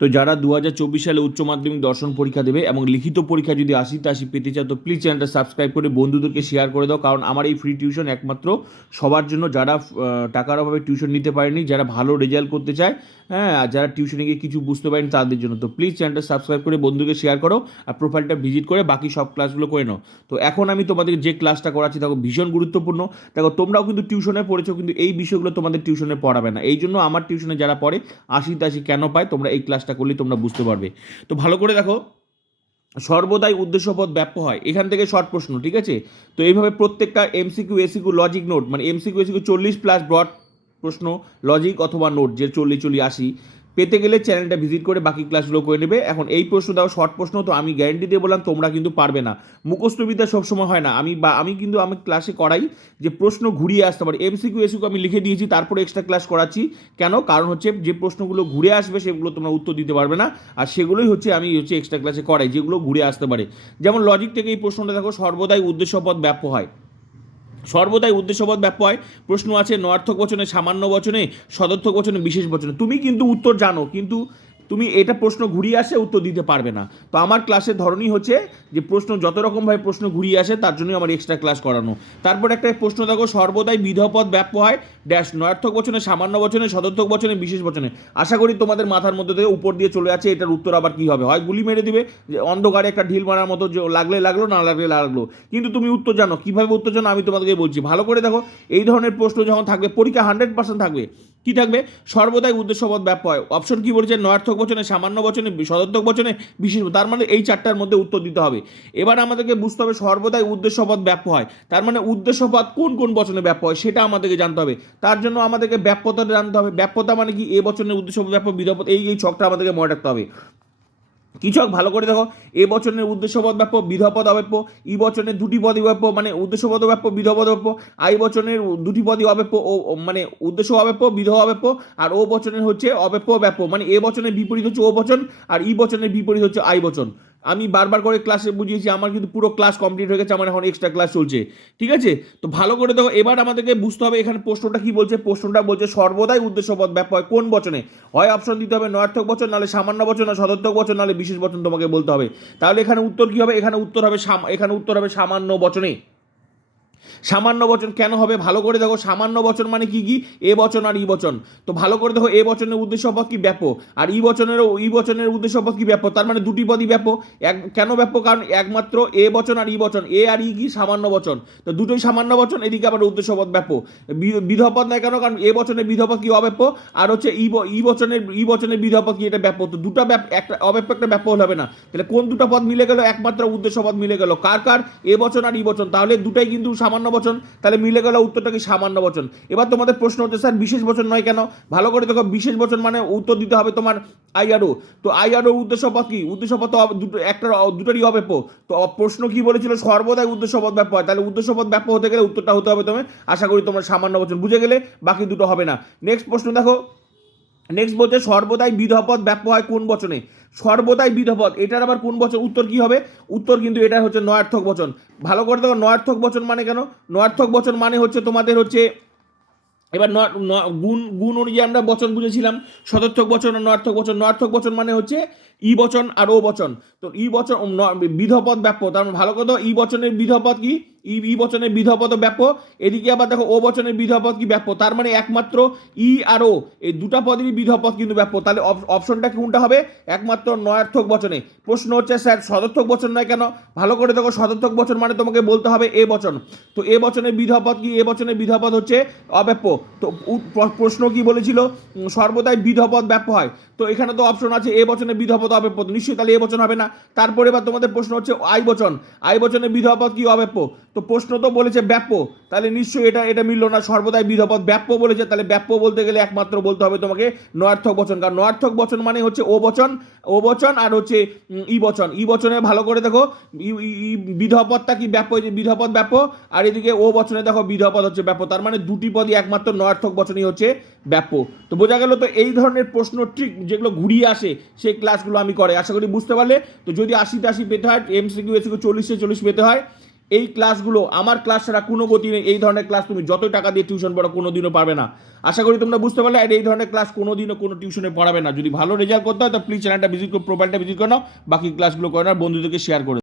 তো যারা দু হাজার চব্বিশ সালে উচ্চ মাধ্যমিক দর্শন পরীক্ষা দেবে এবং লিখিত পরীক্ষা যদি আশিতে আশি পেতে চাও, তো প্লিজ চ্যানেলটা সাবস্ক্রাইব করে বন্ধুদেরকে শেয়ার করে দাও। কারণ আমার এই ফ্রি টিউশন একমাত্র সবার জন্য যারা টাকার অভাবে টিউশন নিতে পারেনি, যারা ভালো রেজাল্ট করতে চায় হ্যাঁ আর যারা টিউশনে গিয়ে কিছু বুঝতে পারেনি তাদের জন্য। তো প্লিজ চ্যানেলটা সাবস্ক্রাইব করে বন্ধুকে শেয়ার করো আর প্রোফাইলটা ভিজিট করে বাকি সব ক্লাসগুলো করে নাও। তো এখন আমি তোমাদের যে ক্লাসটা করাচ্ছি, দেখো, ভীষণ গুরুত্বপূর্ণ। দেখো, তোমরাও কিন্তু টিউশনে পড়েছো, কিন্তু এই বিষয়গুলো তোমাদের টিউশনে পড়াবে না। এই জন্য আমার টিউশনে যারা পড়ে আশি কেন পায়, তোমরা এই ক্লাসটা করলে তোমরা বুঝতে পারবে। তো ভালো করে দেখো, সর্বদাই উদ্দেশ্যপদ ব্যাপ্য হয়। এখান থেকে শর্ট প্রশ্ন, ঠিক আছে? তো এইভাবে প্রত্যেকটা এমসিকিউ এসিকিউ লজিক নোট মানে এমসিকিউ এসিকিউ চল্লিশ প্লাস ব্রড প্রশ্ন লজিক অথবা নোট যে চল্লিশ চল্লিশ, আশি পেতে গেলে চ্যানেলটা ভিজিট করে বাকি ক্লাসগুলো করে নেবে। এখন এই প্রশ্ন দাও শর্ট প্রশ্ন, তো আমি গ্যারেন্টি দিয়ে বললাম, তোমরা কিন্তু পারবে না। মুখস্থবিদ্যা সবসময় হয় না। আমি বা, আমি কিন্তু, আমি ক্লাসে করাই যে প্রশ্ন ঘুরিয়ে আসতে পারে। এমসিকিউ এসিকিউ আমি লিখে দিয়েছি, তারপরে এক্সট্রা ক্লাস করাচ্ছি। কেন? কারণ হচ্ছে যে প্রশ্নগুলো ঘুরে আসবে, সেগুলো তোমরা উত্তর দিতে পারবে না। আর সেগুলোই হচ্ছে আমি হচ্ছে এক্সট্রা ক্লাসে করাই, যেগুলো ঘুরে আসতে পারে। যেমন লজিক থেকে এই প্রশ্নটা দেখো, সর্বদাই উদ্দেশ্যপদ ব্যাপ্য হয়। সর্বদাই উদ্দেশ্যবোধ ব্যাপয় প্রশ্ন আছে নয়ার্থক বচনে সামান্য বচনে, সদর্থক বচনে বিশেষ বচনে। তুমি কিন্তু উত্তর জানো, কিন্তু তুমি এটা প্রশ্ন ঘুরিয়ে আসে উত্তর দিতে পারবে না। তো আমার ক্লাসের ধরনই হচ্ছে যে প্রশ্ন যত রকমভাবে প্রশ্ন ঘুরিয়ে আসে, তার জন্যই আমার এক্সট্রা ক্লাস করানো। তারপর একটা প্রশ্ন দেখো, সর্বদাই বিধপদ ব্যাপ্য হয় ড্যাশ নয়ার্থক বচনে, সামান্য বচনে, সদর্থক বচনে, বিশেষ বচনে। আশা করি তোমাদের মাথার মধ্যে থেকে উপর দিয়ে চলে যাচ্ছে, এটার উত্তর আবার কী হবে? হয় গুলি মেরে দিবে, যে অন্ধকারে একটা ঢিল মারার মতো লাগলে লাগল, না লাগলে লাগল। কিন্তু তুমি উত্তর জানো। কীভাবে উত্তর জানো? আমি তোমাদেরকে বলছি। ভালো করে দেখো, এই ধরনের প্রশ্ন যখন থাকবে, পরীক্ষা হান্ড্রেড পার্সেন্ট থাকবে। কি থাকবে? সর্বদাই উদ্দেশ্যপদ ব্যাপয় অপশন কি বলেছে? নয়ার্থক বচনে, সামান্য বচনে, সদর্থক বচনে, বিশেষ তার মানে এই চারটার মধ্যে উত্তর দিতে হবে। এবার আমাদেরকে বুঝতে হবে সর্বদাই উদ্দেশ্যপদ ব্যাপ হয়। তার মানে উদ্দেশ্যপদ কোন কোন বচনে ব্যাপ হয় সেটা আমাদেরকে জানতে হবে। তার জন্য আমাদেরকে ব্যাপ্যতা জানতে হবে। ব্যাপ্যতা মানে কি? এ বচনের উদ্দেশ্যপদ ব্যাপক বিধপথ এই এই ছকটা আমাদেরকে মনে রাখতে হবে। কৃষক ভালো করে দেখো। এ বচনের উদ্দেশ্যপদ ব্যাপ্য, বিধপদ অব্যাপ্য, ই বচনের দুটি পদই ব্যাপ্য মানে উদ্দেশ্যপদ ব্যাপ্য, বিধপদ ব্যাপ্য, আই বচনের দুটি পদই অব্যাপ্য, ও ও মানে উদ্দেশ্য অব্যাপ্য, বিধ অব্যাপ্য, আর ও বচনের হচ্ছে অব্যাপ্য ব্যাপ্য মানে এ বচনের বিপরীত হচ্ছে ও বচন, আর ই বচনের বিপরীত হচ্ছে আই বচন। আমি বারবার করে ক্লাসে বুঝিয়েছি, আমার কিন্তু পুরো ক্লাস কমপ্লিট হয়ে গেছে, আমার এখন এক্সট্রা ক্লাস চলছে। ঠিক আছে? তো ভালো করে দেখো, এবার আমাদেরকে বুঝতে হবে এখানে প্রশ্নটা কি বলছে? প্রশ্নটা বলছে সর্বদাই উদ্দেশ্যপদ ব্যাপ্য হয় কোন বচনে? হয় অপশন দিতে হবে নয়ার্থক বচন, নাহলে সামান্য বচন, না সদর্থক বচন, নাহলে বিশেষ বচন তোমাকে বলতে হবে। তাহলে এখানে উত্তর কি হবে? এখানে উত্তর হবে এখানে উত্তর হবে সামান্য বচনে। সামান্য বচন কেন হবে? ভালো করে দেখো, সামান্য বচন মানে কি কি? এ বচন আর ই বচন। তো ভালো করে দেখো, এ বচনের উদ্দেশ্য পদ কি ব্যাপ্য আর ই বচনেরও, ই বচনের উদ্দেশ্য পদ কি ব্যাপ্য তার মানে দুটি পদই ব্যাপ্য এক, কেন ব্যাপ্য কারণ একমাত্র এ বচন আর ই বচন। এ আর ই কি? সামান্য বচন। তো দুটোই সামান্য বচন, এদিকে আবার উদ্দেশ্য পদ ব্যাপ্য বি- বিধপদ নয় কেন? কারণ এ বচনের বিধপদ কি অব্যাপ্য আর হচ্ছে ই ই বচনের ই বচনের বিধপদ কি এটা ব্যাপ্য তো দুটো ব্যাপ, একটা অব্যাপ্য একটা ব্যাপ্য হলে হবে না। তাহলে কোন দুটো পদ মিলে গেল? একমাত্র উদ্দেশ্য পদ মিলে গেল। কার কার? এ বচন আর ই বচন। তাহলে দুটাই কিন্তু সামান্য বচন, তাহলে মিলে গেল উত্তরটা কি সামান্য বচন? এবার তোমাদের প্রশ্ন হচ্ছে, স্যার, বিশেষ বচন নয় কেন? ভালো করে দেখো, বিশেষ বচন মানে উত্তর দিতে হবে তোমার আইআরও। তো আইআরও উদ্দেশ্য পদ কি? উদ্দেশ্য পদ তো অব- দুটো, একটা দুটোরই অব্যাপ্য তো প্রশ্ন কি বলেছিল? সর্বদাই উদ্দেশ্য পদ ব্যাপ্য হয়। তাহলে উদ্দেশ্য পদ ব্যাপ্য হতে গেলে উত্তরটা হতে হবে তোমার। আশা করি তোমার সামান্য বচন বুঝে গেলে, বাকি দুটো হবে না। নেক্সট প্রশ্ন দেখো। নেক্সট বলছে সর্বদাই বিধপদ হয় কোন বচনে? সর্বদাই বিধপদ। এটার আবার কোন বচন? উত্তর কি হবে? উত্তর কিন্তু এটা হচ্ছে নয়ার্থক বচন। ভালো করে দেখো, নয়ার্থক বচন মানে কেন? নয়ার্থক বচন মানে হচ্ছে তোমাদের হচ্ছে, এবার গুণ গুণ অনুযায়ী আমরা বচন বুঝেছিলাম। সদর্থক বচন আর নয়ার্থক বচন। নয়ার্থক বচন মানে হচ্ছে ই বচন আর ও বচন। তো ই বচন বিধপদ ব্যাপ্য তার মানে ভালো কথা ই বচনের বিধপদ কি? ই ই বচনের বিধপদ ব্যাপ্য। এদিকে আবার দেখো, ও বচনের বিধপদ কি ব্যাপ্য? তার মানে একমাত্র ই আর ও, এই দুটা পদেরই বিধপদ কিন্তু ব্যাপ্য। তাহলে অপ- অপশনটা কোনটা হবে? একমাত্র নয়ার্থক বচনে। প্রশ্ন হচ্ছে, স্যার, সদর্থক বচন নয় কেন? ভালো করে দেখো, সদর্থক বচন মানে তোমাকে বলতে হবে এ বচন। তো এ বচনের বিধপদ কি? এ বচনের বিধপদ হচ্ছে অব্যাপ্য। তো প্রশ্ন কি বলেছিল? সর্বদাই বিধপদ ব্যাপ্য হয়। তো এখানে তো অপশন আছে, এ বচনের বিধপদ অব্যাপ্য। নিশ্চয়ই তাহলে এ বচন হবে না। তারপরে এবার তোমাদের প্রশ্ন হচ্ছে, আই বচন। আই বচনের বিধপদ কি? অব্যাপ্য। তো প্রশ্ন তো বলেছে ব্যাপ্য তাহলে নিশ্চয়ই এটা এটা মিললো না। সর্বদাই বিধপদ ব্যাপ্য বলেছে। তাহলে ব্যাপ্য বলতে গেলে একমাত্র বলতে হবে তোমাকে নয়ার্থক বচন। কারণ নয়ার্থক বচন মানে হচ্ছে ও বচন ও বচন আর হচ্ছে ই বচন। ই বচনে ভালো করে দেখো বিধপদটা কি ব্যাপ্য বিধপদ ব্যাপ্য আর এদিকে ও বচনে দেখো বিধপদ হচ্ছে ব্যাপ্য তার মানে দুটি পদই একমাত্র নয়ার্থক বচনই হচ্ছে ব্যাপ্য তো বোঝা গেল তো এই ধরনের প্রশ্ন ট্রিক যেগুলো ঘুরিয়ে আসে, সেই ক্লাসগুলো আমি করে। আশা করি বুঝতে পারলে? তো যদি আশিতে আশি পেতে হয় এমসিকিউ এসিকিউ চল্লিশে চল্লিশ পেতে হয় এই ক্লাসগুলো, আমার ক্লাস ছাড়া কোনো গতি নেই, এই ধরনের ক্লাস তুমি যতই টাকা দিয়ে টিউশন পড়ো কোনো দিনও পারবে না আশা করি তোমরা বুঝতে পারলে, আর এই ধরনের ক্লাস কোনো দিনও কোনো টিউশনে পড়াবে না যদি ভালো রেজাল্ট করতে হয়, তো প্লিজ চ্যানেলটা ভিজিট করো প্রোফাইলটা ভিজিট করে বাকি ক্লাসগুলো করে না বন্ধুদেরকে শেয়ার করে।